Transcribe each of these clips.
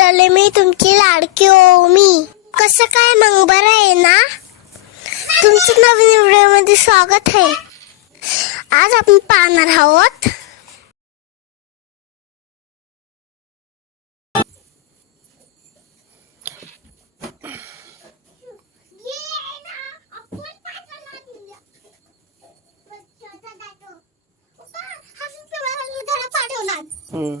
मंडळी मी तुमची लाडकी मी. कसं काय मग? बरं आहे ना? तुमचं नवीन व्हिडिओमध्ये स्वागत आहे. आज आपण पाहणार आहोत. हम्म.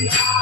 Yeah.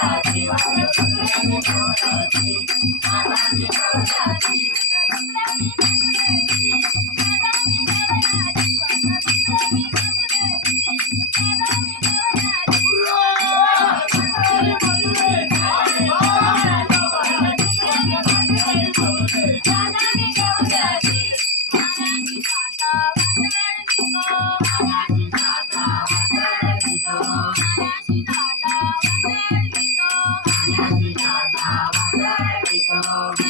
Thank you.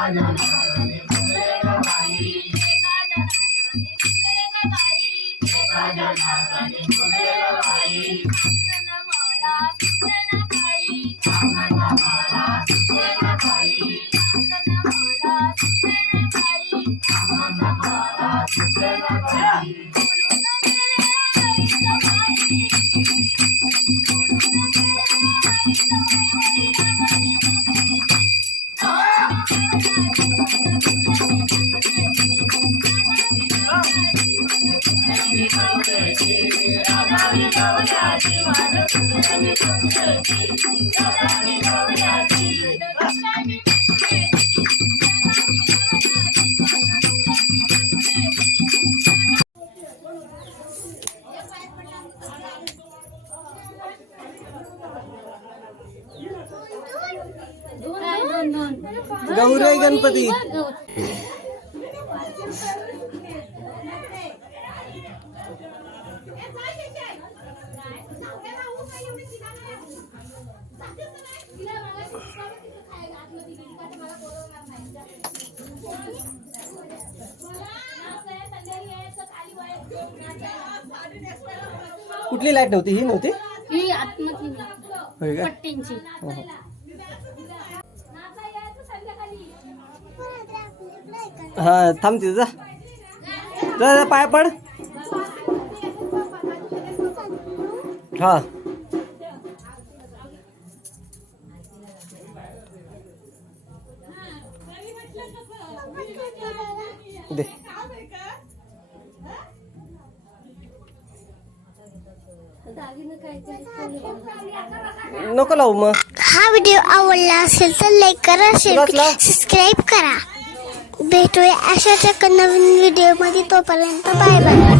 Yeah. Gaurai Ganpati. कुठली लाइट नव्हती? ही नव्हती? ही होय का? पट्टींची. हो, हो. हा थांब तिथं जा. जा जा, पाय पड. हा. नको लावू मग. हा व्हिडिओ आवडला असेल तर लाईक करा शेअर तुलाच लाव. सबस्क्राईब करा. भेटूया अशाच एका नवीन व्हिडिओमध्ये. तोपर्यंत बाय बाय